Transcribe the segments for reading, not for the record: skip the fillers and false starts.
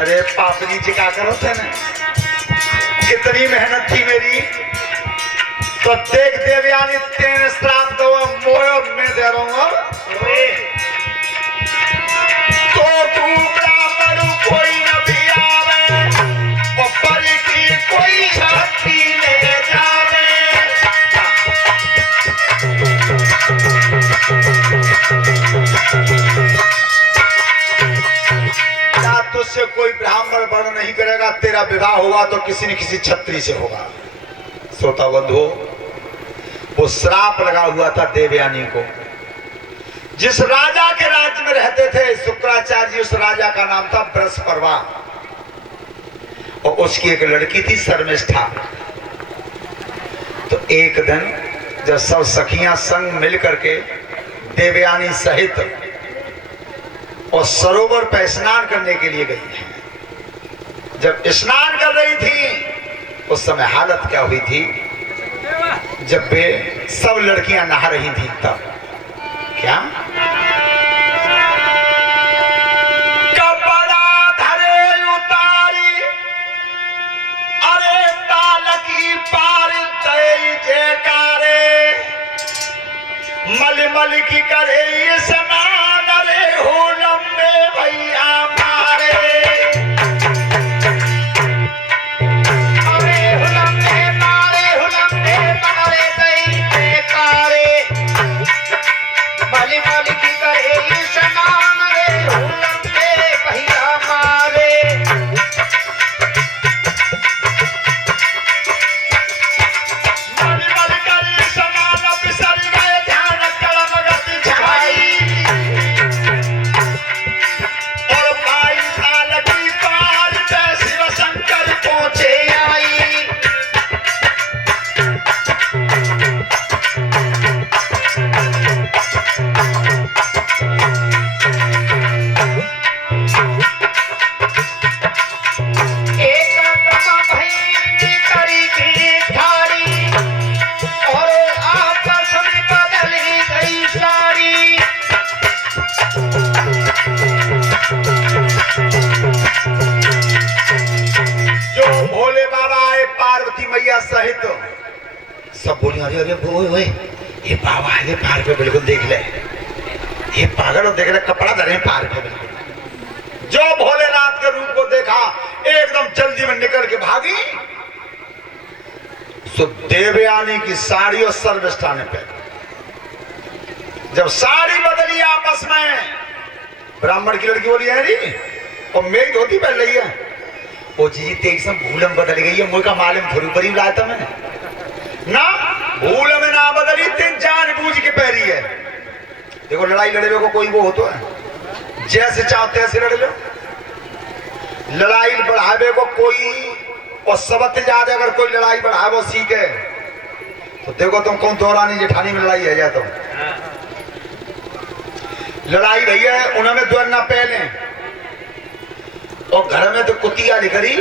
अरे पापनी जी क्या करो थे ना, कितनी मेहनत थी मेरी। तो देख देवयानी तेन श्राप दो मोह में दे रहा हूँ। तो तू ब्राह्मण कोई न भी आवे, ऊपर की कोई छठी ले जावे। क्या तुझसे कोई ब्राह्मण वर्ण नहीं करेगा, तेरा विवाह होगा तो किसी न किसी छत्री से होगा। श्रोता बंधु, वो श्राप लगा हुआ था देवयानी को। जिस राजा के राज्य में रहते थे शुक्राचार्य जी, उस राजा का नाम था बृहस्पति, और उसकी एक लड़की थी शर्मिष्ठा। तो एक दिन जब सब सखियां संग मिल करके देवयानी सहित और सरोवर पर स्नान करने के लिए गई, जब स्नान कर रही थी उस समय हालत क्या हुई थी, जब वे सब लड़कियां नहा रही थी तब क्या कपड़ा धरे उतारी, अरे ताल की पार दई जयकारे, मल की करे स्नान, रे हो लंबे भैया मारे। सहित सब बोली अरे अरे वो ये बाबा है पार पे, बिल्कुल देख ले, ये पागल हो, देख ले कपड़ा धरे पार पे बिल्कुल। जो भोलेनाथ के रूप को देखा एकदम जल्दी में निकल के भागी। सो देवयानी की साड़ी और सर्विष्ठा ने पे, जब साड़ी बदली आपस में, ब्राह्मण की लड़की बोली है री और मेरी धोती पहन रही है, ओ जी तेज सब भूलम बदल गई है, मुझ का मालूम थोड़ी बड़ी लाया था मैं ना, भूल में ना बदली, तीन जान बूझ के पहरी है। देखो लड़ाई लड़े को कोई वो हो तो है, जैसे चाहो तैसे लड़ लो। लड़ाई बढ़ावे को कोई और सबसे ज्यादा अगर कोई लड़ाई बढ़ावे वो सीखे तो देखो तुम कौन दौरानी जेठानी में लड़ाई है जा तुम लड़ाई भैया उन्होंने दो ना पहले, और घर में तो कुतिया निकली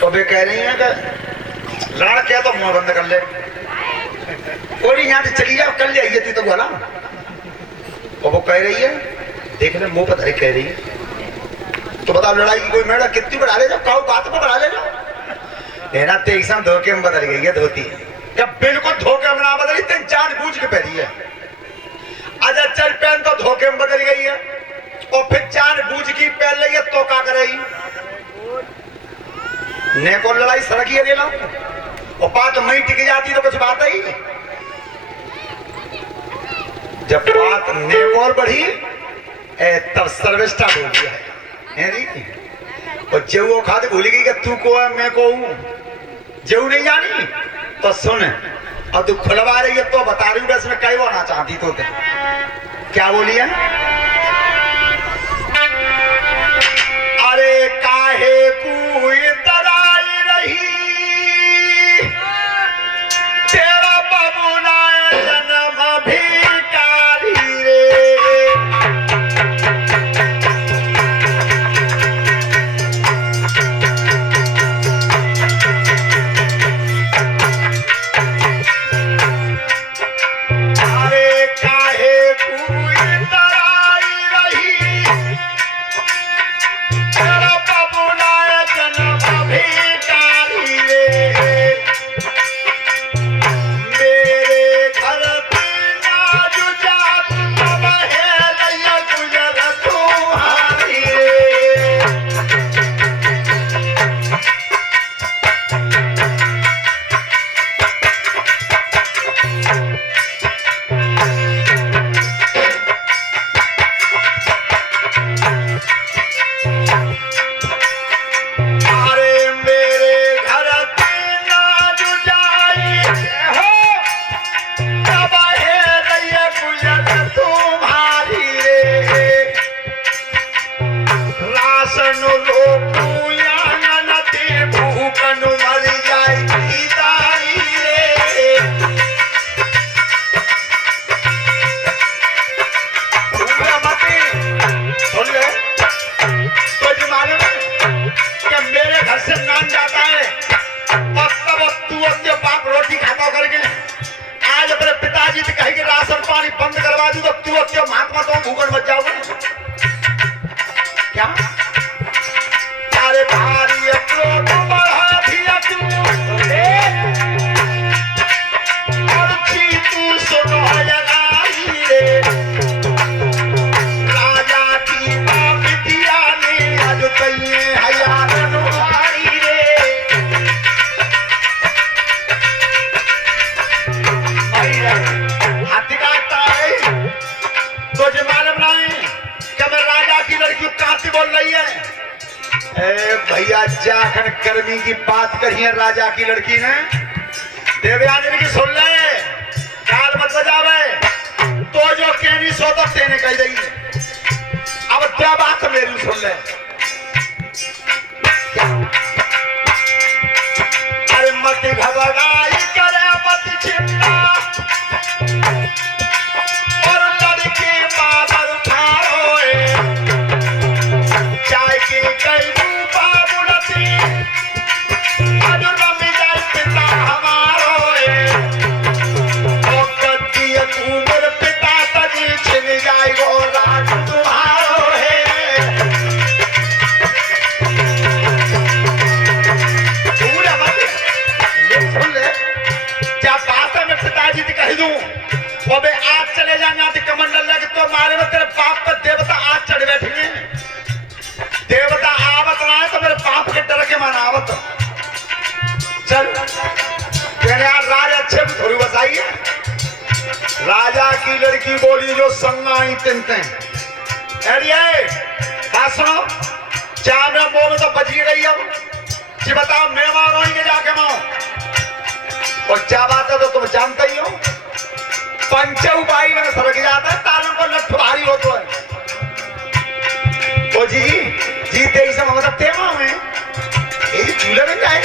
तो वे कह रही हैं कि लड़ क्या तो मुंह बंद कर ले, और यहाँ से चली जाओ कल जाइए थी तो बोला, और वो कह रही है देख ले मुंह पर धरे कह रही है। तो बताओ लड़ाई की कोई मेड़ा कितनी बढ़ा ले जाओ, काऊ बात को बढ़ा ले जाओ, लेना तेज धोखे में बदल गई है धोती, जब बिल्कुल धोखे में ना बदली तेज जान बूझ के पहनी है। अजय चल पहन तो धोखे में बदल गई है, और फिर जान बूझ की पहन रही है तो क्या करेगी, ने को लड़ाई सड़की है गेला, और बात नहीं टिक जाती तो कुछ बात ही। जब बात नेकोर बढ़ी तब सर्विष्ठा बोल दिया है, और जेव वो खाते भूल गई कि तू को है मैं को हूं, जेव नहीं जानी तो सुन, और तू खुलवा रही है तो बता रही हूँ इसमें कई वो ना चाहती तो क्या बोली है, अरे काहे कोई तराई रही तेरा बबुला जन्म भिखारी रे, अरे काहे कोई तराई पिताजी से कहे कि राशन पानी बंद करवा दूं तो तू अब महात्मा तो भूखन मच जाओगे क्या? अरे भारी क्रोध बढ़ा दिया तू और तू सुनो लगाई रे राजा की बिटिया ने आज कहिए हयार नुहारी रे। हाथी काटता है तो जो मालूम नहीं कि मैं राजा की लड़की कहां से बोल रही है। ए भैया जाखन गर्मी की बात कही है राजा की लड़की ने देवयानी की सुन ले काल मत बजावे तो जो कहनी सो तो तेने कही रही अब क्या बात मेरी सुन ले। अरे मत घबराई करे मत चिंता और लड़के बादल उठाओ चाय के कई आज चले जाना कमंडल लगे तो मारे में तेरे बाप पर देवता आज चढ़ बैठेंगे। देवता आवत ना है तो मेरे बाप के डर के माना आवत चल तेरे यार राज अच्छे में थोड़ी बसाई है। राजा की लड़की बोली जो संगाई तिनते अरे हाँ सुनो चाह में मुंह में तो बच ही रही अब जी बताओ मैं मारो के जाके माओ और क्या बात है तो तुम जानते ही हो पंचऊ बाई में सरक जाता है तालों को लठ भारी हो तो है ओ जी जीते ही समय मतलब तेमा में ये चूल्हे में जाए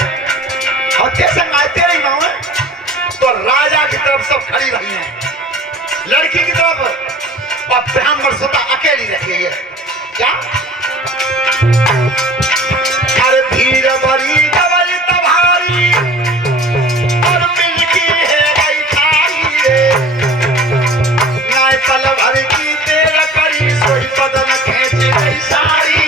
और कैसे आते रही माँ में तो राजा की तरफ सब खड़ी रही है लड़की की तरफ और ब्राह्मण सुता अकेली रही है क्या? अरे धीर भरी दवाई तभारी और मिलकी है भाई खाई रे नाय पल भर की तेरा करी सोई बदन खेचे गई साड़ी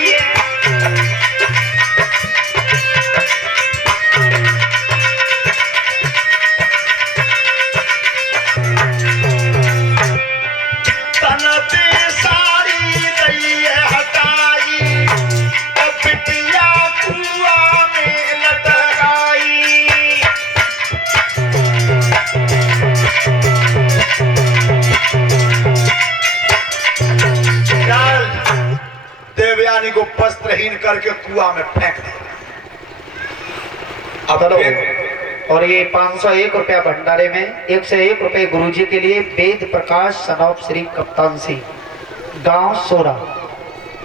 तनते साड़ी गई है हटाई और बिटिया कुआ में लटकाई। देवयानी को वस्त्रहीन करके कुआ में फेंक दिया। और ये 501 रुपया भंडारे में 101 रुपए गुरुजी के लिए वेद प्रकाश सनौप श्री कप्तान सिंह गांव सोरा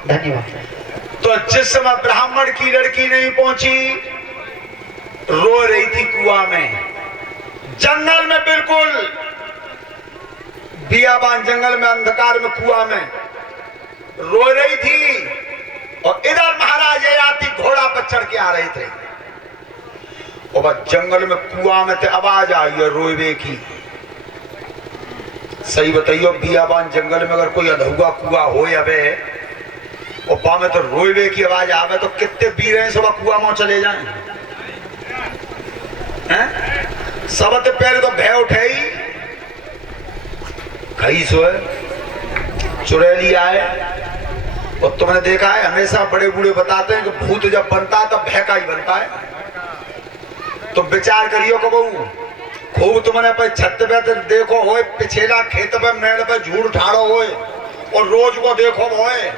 धन्यवाद। तो जिस समय ब्राह्मण की लड़की नहीं पहुंची रो रही थी कुआ में जंगल में बिल्कुल बियाबान जंगल में अंधकार में कुआ में रो रही थी और इधर महाराज ययाति घोड़ा पर चढ़ के आ रहे थे और बस जंगल में कुआ में थे आवाज आई है रोवे की। सही बताइयो बियाबान जंगल में अगर कोई अधूरा कुआ हो अबे और पा में तो रोवे की आवाज आवे तो कितने वीर हैं सब कुआ में चले जाएं हैं? सब तो पहले तो भय उठे ही खई सोए चुड़ैली आए और तुमने देखा है हमेशा बड़े बूढ़े बताते हैं कि भूत जब बनता है तब भय का ही बनता है। तो विचार करियो कि बहू खूब तुमने पे छत पे देखो होए पिछेला खेत पे मेड़ पे झूठ ठाड़ो होए और रोज को देखो होए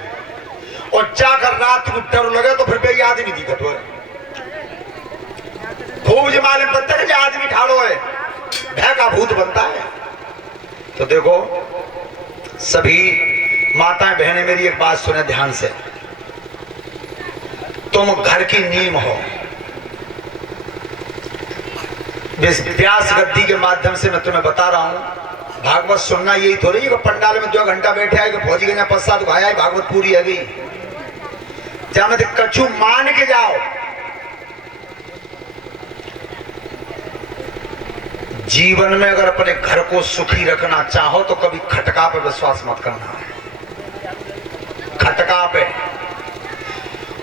और जाकर रात को डर लगे तो फिर बेई आदमी दिक्कत होए खूब जमाने पत्ते के आदमी ठाड़ो है भय का भूत बनता है। तो देखो सभी माताएं बहनें मेरी एक बात सुने ध्यान से तुम घर की नींव हो व्यास गद्दी के माध्यम से मैं तुम्हें बता रहा हूं भागवत सुनना यही थोड़ी है कि पंडाल में 2 घंटा बैठे आए कि फौजी के पश्चात खाया भागवत पूरी है गई जहां में कछु मान के जाओ जीवन में अगर अपने घर को सुखी रखना चाहो तो कभी खटका पे विश्वास मत करना है। खटका पे,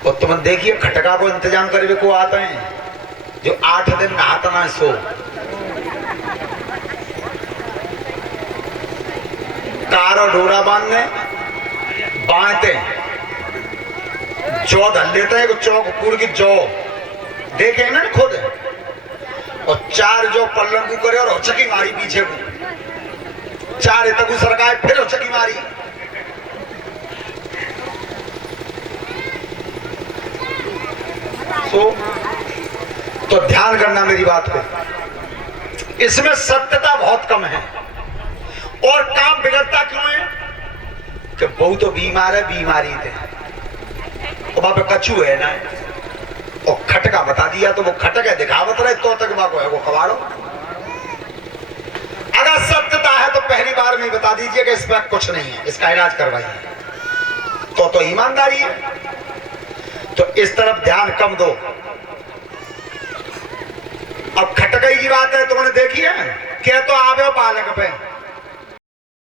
और तुम देखिए खटका को इंतजाम करे को आते हैं जो 8 दिन नहाता ना सो। कार और डोरा बांधने बांधते जौ धल लेते हैं, चौक पूर की जौ देखे ना खुद, और 4 जो पल्लन को करे और हचकी मारी पीछे को, 4 तक सरकाए फिर हचकी मारी। तो ध्यान करना मेरी बात को, इसमें सत्यता बहुत कम है। और काम बिगड़ता क्यों है कि बहु तो बीमार है, बीमारी थे और वहां पे कछू है ना, और खटका बता दिया तो वो खटक है, दिखावत रहे तो तक को है वो कबाड़ो। अगर सत्यता है तो पहली बार में बता दीजिए कि इस पर कुछ नहीं है, इसका इलाज करवाइए, तो ईमानदारी है। तो इस तरफ ध्यान कम दो। अब खटकई की बात है, तुमने देखी है क्या? तो आवे बालक पे